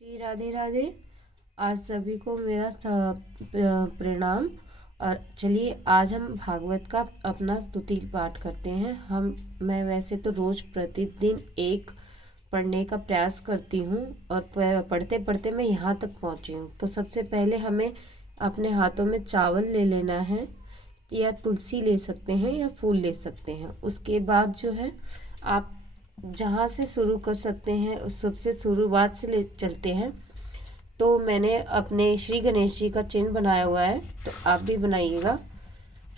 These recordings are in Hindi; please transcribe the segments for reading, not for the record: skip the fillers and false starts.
श्री राधे राधे। आज सभी को मेरा प्रणाम। और चलिए आज हम भागवत का अपना स्तुति पाठ करते हैं। मैं वैसे तो रोज प्रतिदिन एक पढ़ने का प्रयास करती हूँ और पढ़ते पढ़ते मैं यहाँ तक पहुँची हूँ। तो सबसे पहले हमें अपने हाथों में चावल ले लेना है, या तुलसी ले सकते हैं या फूल ले सकते हैं। उसके बाद जो है आप जहाँ से शुरू कर सकते हैं उस सबसे शुरुआत से ले चलते हैं। तो मैंने अपने श्री गणेश जी का चिन्ह बनाया हुआ है, तो आप भी बनाइएगा।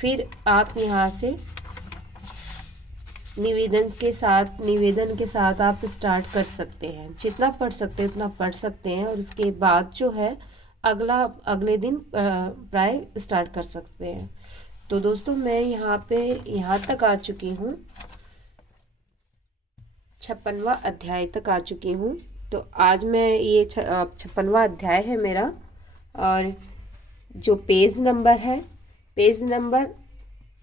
फिर आप यहाँ से निवेदन के साथ आप स्टार्ट कर सकते हैं। जितना पढ़ सकते हैं उतना पढ़ सकते हैं, और उसके बाद जो है अगले दिन प्राय स्टार्ट कर सकते हैं। तो दोस्तों मैं यहाँ तक आ चुकी हूँ, 56वां अध्याय तक आ चुकी हूँ। तो आज मैं ये 56वां अध्याय है मेरा, और जो पेज नंबर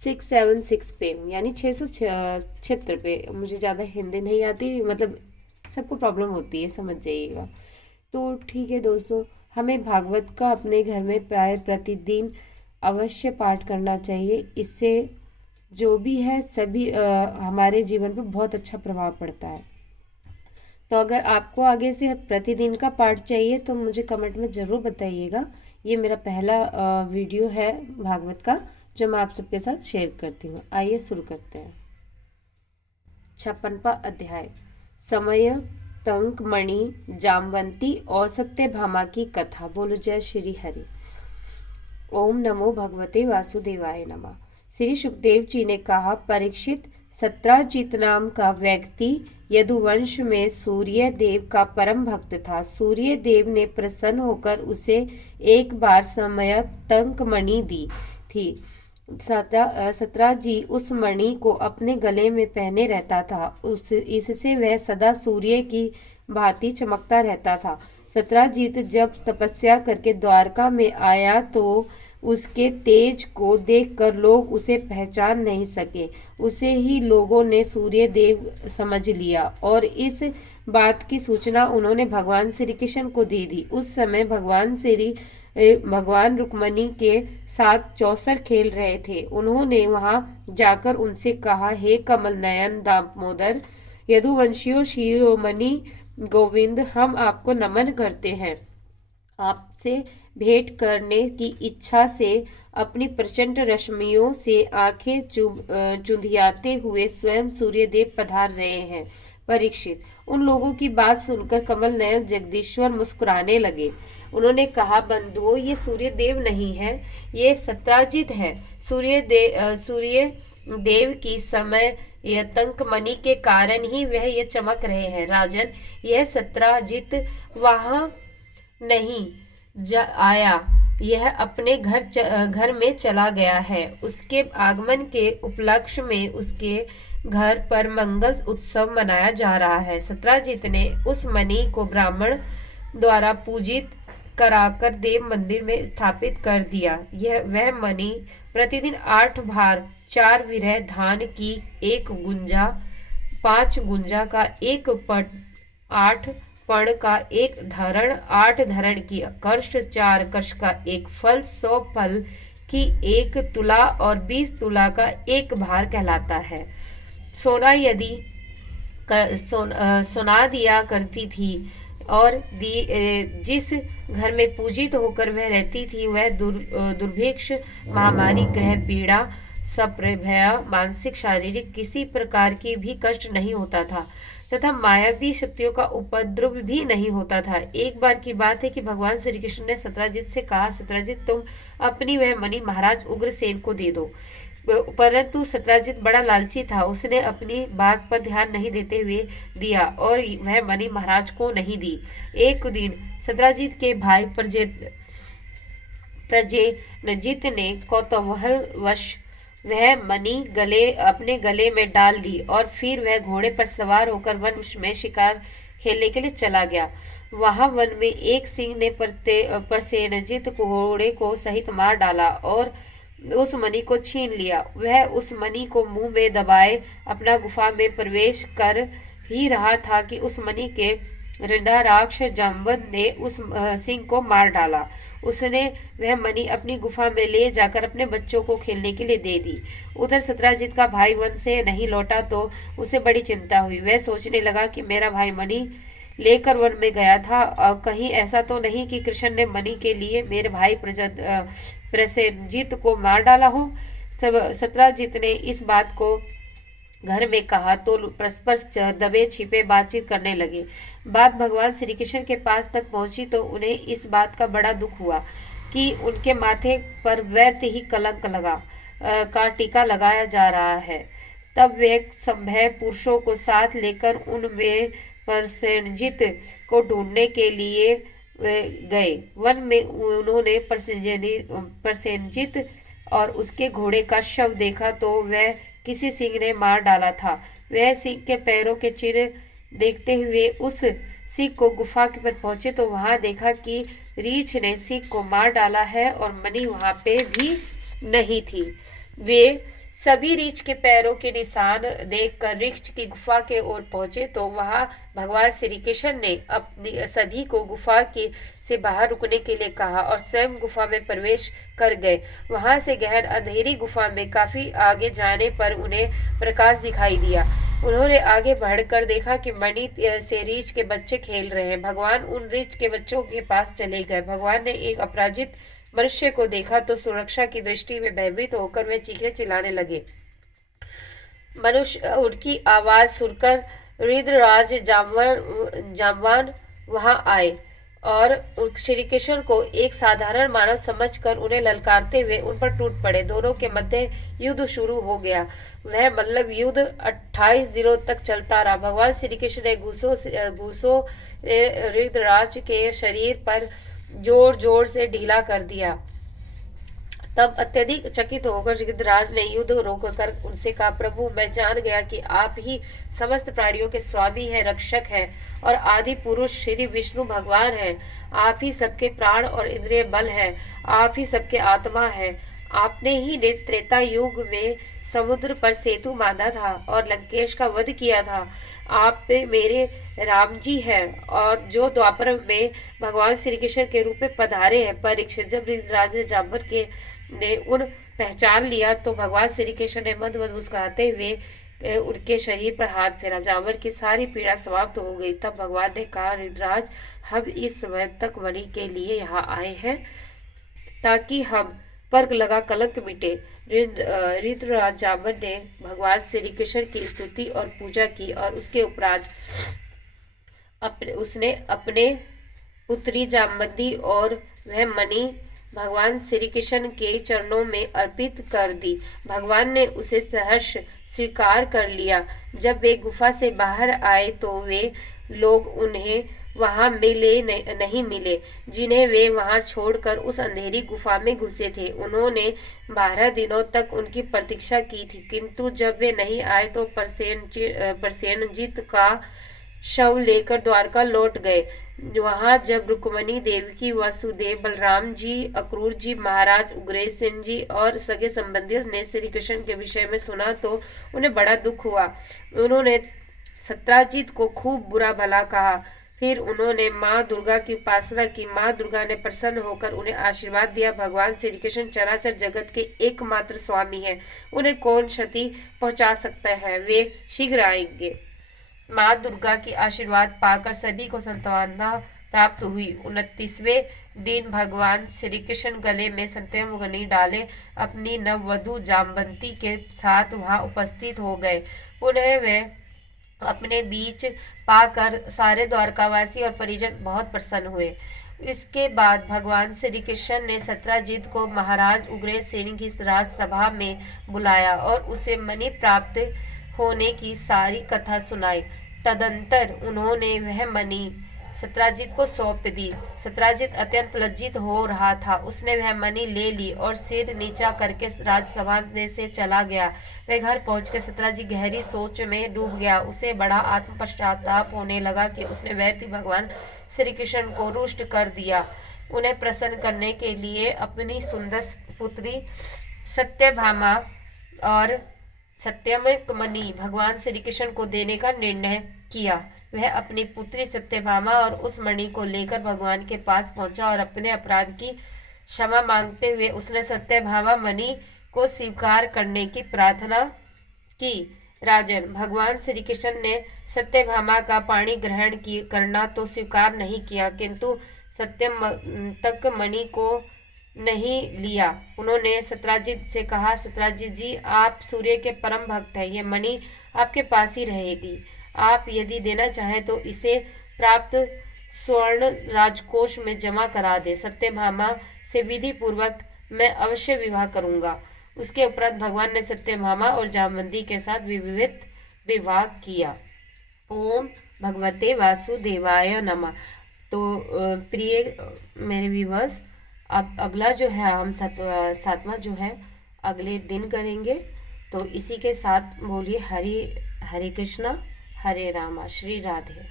676 पे, यानी 676 पे। मुझे ज़्यादा हिंदी नहीं आती, मतलब सबको प्रॉब्लम होती है, समझ जाइएगा। तो ठीक है दोस्तों, हमें भागवत का अपने घर में प्राय प्रतिदिन अवश्य पाठ करना चाहिए। इससे जो भी है सभी हमारे जीवन पर बहुत अच्छा प्रभाव पड़ता है। तो अगर आपको आगे से प्रतिदिन का पाठ चाहिए तो मुझे कमेंट में ज़रूर बताइएगा। ये मेरा पहला वीडियो है भागवत का, जो मैं आप सबके साथ शेयर करती हूँ। आइए शुरू करते हैं। 56वां अध्याय, समय तंक मणि जामवंती और सत्यभामा की कथा। बोलो जय श्री हरि। ओम नमो भगवते वासुदेवाय नमः। श्री सुखदेव जी ने कहा, परीक्षित, सत्राजित नाम का व्यक्ति यदुवंश में सूर्य देव का परम भक्त था। सूर्य देव ने प्रसन्न होकर उसे एक बार समय तंक मणि दी थी। सत्राजी उस मणि को अपने गले में पहने रहता था। इससे वह सदा सूर्य की भांति चमकता रहता था। सत्राजीत जब तपस्या करके द्वारका में आया तो उसके तेज को देखकर लोग उसे पहचान नहीं सके। उसे ही लोगों ने सूर्य देव समझ लिया, और इस बात की सूचना उन्होंने भगवान श्री कृष्ण को दे दी। उस समय भगवान रुक्मणी के साथ चौसर खेल रहे थे। उन्होंने वहां जाकर उनसे कहा, हे कमल नयन दामोदर, यदुवंशियों शिरोमणि गोविंद, हम आपको नमन करते हैं। आपसे भेंट करने की इच्छा से अपनी प्रचंड रश्मियों से आंखें चुंधियाते हुए स्वयं सूर्यदेव पधार रहे हैं। परीक्षित, उन लोगों की बात सुनकर कमल नयन जगदीश्वर मुस्कुराने लगे। उन्होंने कहा, बंधुओं, ये सूर्य देव नहीं है, ये सत्राजित है। सूर्य देव की समय तंक मणि के कारण ही वह ये चमक रहे हैं। राजन, यह सत्राजित वहां नहीं आया, यह अपने घर में चला गया है। उसके आगमन के उपलक्ष्य में उसके घर पर मंगल उत्सव मनाया जा रहा है। सत्राजित ने उस मणि को ब्राह्मण द्वारा पूजित कराकर देव मंदिर में स्थापित कर दिया। वह मणि प्रतिदिन 8 भार 4 विरह धान की 1 गुंजा, 5 गुंजा का 1 पट, 8 पण का 1 धरण, 8 धरण की कर्ष, 4 कर्ष का 1 फल, 100 फल की 1 तुला और 20 तुला का 1 भार कहलाता है। सोना यदि सुना दिया करती थी, और जिस घर में पूजित होकर वह रहती थी, वह दुर्भिक्ष, महामारी, ग्रह पीड़ा, सप्रभय, मानसिक शारीरिक किसी प्रकार की भी कष्ट नहीं होता था, तथा मायावी शक्तियों का उपद्रव भी नहीं होता था। एक बार की बात है कि भगवान श्री कृष्ण ने सत्राजित से कहा, सत्राजित, तुम अपनी वह मणि महाराज उग्रसेन को दे दो। परंतु सत्राजित बड़ा लालची था। उसने अपनी बात पर ध्यान नहीं देते हुए दिया, और वह मणि महाराज को नहीं दी। एक दिन सत्राजित के भाई प्रजेनजित ने कौतूहलवश वह मणि अपने गले में डाल ली, और फिर वह घोड़े पर सवार होकर वन में शिकार खेलने के लिए चला गया। वहां वन में एक सिंह ने प्रसेनजित घोड़े को सहित मार डाला और उस मणि को छीन लिया। वह उस मणि को मुंह में दबाए अपना गुफा में प्रवेश कर ही रहा था कि उस मणि के हृदयाक्ष जाम्बवत ने उस सिंह को मार डाला। उसने वह मणि अपनी गुफा में ले जाकर अपने बच्चों को खेलने के लिए दे दी। उधर सत्राजित का भाई वन से नहीं लौटा तो उसे बड़ी चिंता हुई। वह सोचने लगा कि मेरा भाई मणि लेकर वन में गया था और कहीं ऐसा तो नहीं कि कृष्ण ने मणि के लिए मेरे भाई प्रसेनजीत को मार डाला हो। सत्राजित ने इस बात को घर में कहा तो परस्पर दबे छिपे बातचीत करने लगे। बात भगवान श्री कृष्ण के पास तक पहुंची तो उन्हें इस बात का बड़ा दुख हुआ कि उनके माथे पर व्यर्थ ही कलंक का टीका लगाया जा रहा है। तब वे सभ्य पुरुषों को साथ लेकर उनमें प्रसेनजीत को ढूंढने के लिए गए। वन में उन्होंने प्रसेनजीत और उसके घोड़े का शव देखा तो वह किसी सिंह ने मार डाला था। वह सिंह के पैरों के चिन्ह देखते हुए उस सिंह को गुफा पर पहुंचे तो वहां देखा कि रीछ ने सिंह को मार डाला है और मणि वहां पे भी नहीं थी। वे सभी रीछ के पैरों के निशान देखकर रीछ की गुफा के ओर पहुंचे तो वहां भगवान श्री कृष्ण ने अपनी सभी को गुफा के से बाहर रुकने के लिए कहा और स्वयं गुफा में प्रवेश कर गए। वहां से गहन अंधेरी गुफा में काफी आगे जाने पर उन्हें प्रकाश दिखाई दिया। उन्होंने आगे बढ़कर देखा कि मणि से रीछ के बच्चे खेल रहे हैं। भगवान उन रीछ के बच्चों के पास चले गए। भगवान ने एक अपराजित मनुष्य को देखा तो सुरक्षा की दृष्टि में भयभीत होकर वे चीखे चिल्लाने लगे। मनुष्य उनकी आवाज सुनकर रुद्रराज जाम्बवान वहां आए और श्री कृष्ण को एक साधारण मानव समझकर उन्हें ललकारते हुए उन पर टूट पड़े। दोनों के मध्य युद्ध शुरू हो गया। वह मतलब युद्ध 28 दिनों तक चलता रहा। भगवान श्री कृष्ण ने घूसों रुद्रराज के शरीर पर जोर जोर से ढीला कर दिया। तब अत्यधिक चकित होकर गिद्धराज ने युद्ध रोककर उनसे कहा, प्रभु मैं जान गया कि आप ही समस्त प्राणियों के स्वामी हैं, रक्षक हैं और आदि पुरुष श्री विष्णु भगवान हैं। आप ही सबके प्राण और इंद्रिय बल हैं। आप ही सबके आत्मा हैं। आपने ही त्रेता युग में समुद्र पर सेतु बांधा था और लंकेश का वध किया था। आप मेरे राम जी हैं और जो द्वापर में भगवान श्री कृष्ण के रूप में पधारे हैं। परीक्षित जब राजा जाम्बवत के ने उन पहचान लिया तो भगवान श्री कृष्ण ने मंद मंद मुस्कुराते हुए उनके शरीर पर हाथ फेरा। जाम्बवत की सारी पीड़ा समाप्त हो गई। तब भगवान ने कहा, रुद्रराज हम इस समय तक मणि के लिए यहाँ आए हैं ताकि हम पर लगा कलंक मिटे। रुद्रराज जाम्बवत ने भगवान श्री कृष्ण की स्तुति और पूजा की और उसके उपरांत उसने अपने पुत्री जाम्बवती और वह मणि भगवान श्री कृष्ण के चरणों में अर्पित कर दी। भगवान ने उसे सहर्ष स्वीकार कर लिया। जब वे गुफा से बाहर आए तो वे लोग उन्हें वहां नहीं मिले जिन्हें वे वहां छोड़कर उस अंधेरी गुफा में घुसे थे। उन्होंने 12 दिनों तक उनकी प्रतीक्षा की थी, किंतु जब वे नहीं आए तो प्रसेनजीत का शव लेकर द्वारका लौट गए। वहां जब रुक्मणी देवकी, वासुदेव, बलराम जी, अक्रूर जी महाराज, उग्रसेन जी और सगे संबंधियों ने श्री कृष्ण के विषय में सुना तो उन्हें बड़ा दुख हुआ। उन्होंने सत्राजित को खूब बुरा भला कहा। फिर उन्होंने माँ दुर्गा की उपासना की। माँ दुर्गा ने प्रसन्न होकर उन्हें आशीर्वाद दिया, भगवान श्री कृष्ण चराचर जगत के एकमात्र स्वामी हैं, उन्हें कौन क्षति पहुंचा सकता है, वे शीघ्र आएंगे। माँ दुर्गा की आशीर्वाद पाकर सभी को सांत्वना प्राप्त हुई। 29वें दिन भगवान श्री कृष्ण गले में संतमग्नि डाले अपनी नववधू जाम्बवती के साथ वहां उपस्थित हो गए। पुनः वे अपने बीच पाकर सारे द्वारकावासी और परिजन बहुत प्रसन्न हुए। इसके बाद भगवान श्री कृष्ण ने सत्राजित को महाराज उग्रसेन की राजसभा में बुलाया और उसे मणि प्राप्त होने की सारी कथा सुनाई। तदंतर उन्होंने वह मणि सत्राजित को सौंप दी। सत्राजित अत्यंत लज्जित हो रहा था। उसने वह मणि ले ली और सिर नीचा करके राजसभा में से चला गया। वह घर पहुंचकर सत्राजित गहरी सोच में डूब गया। उसे बड़ा आत्म पश्चाताप होने लगा कि उसने व्यर्थ ही भगवान श्री कृष्ण को रुष्ट कर दिया। उन्हें प्रसन्न करने के लिए अपनी सुंदर पुत्री सत्यभामा और सत्यमय मणि भगवान श्री कृष्ण को देने का निर्णय किया। वह अपनी पुत्री सत्यभामा और उस मणि को लेकर भगवान के पास पहुंचा और अपने अपराध की क्षमा मांगते हुए उसने सत्यभामा मणि को स्वीकार करने की प्रार्थना की। राजन, भगवान श्री कृष्ण ने सत्यभामा का पाणी ग्रहण करना तो स्वीकार नहीं किया, किंतु सत्यम तक मणि को नहीं लिया। उन्होंने सत्यजित से कहा, सत्यजित जी, आप सूर्य के परम भक्त हैं, ये मणि आपके पास ही रहेगी। आप यदि देना चाहें तो इसे प्राप्त स्वर्ण राजकोष में जमा करा दे। सत्यभामा से विधि पूर्वक मैं अवश्य विवाह करूंगा। उसके उपरांत भगवान ने सत्यभामा और जामवंती के साथ विविध विवाह किया। ओम भगवते वासुदेवाय नमः। तो प्रिय मेरे व्यूवर्स, अब अगला जो है हम सातवां जो है अगले दिन करेंगे। तो इसी के साथ बोलिए हरे कृष्णा हरे रामा, श्री राधे।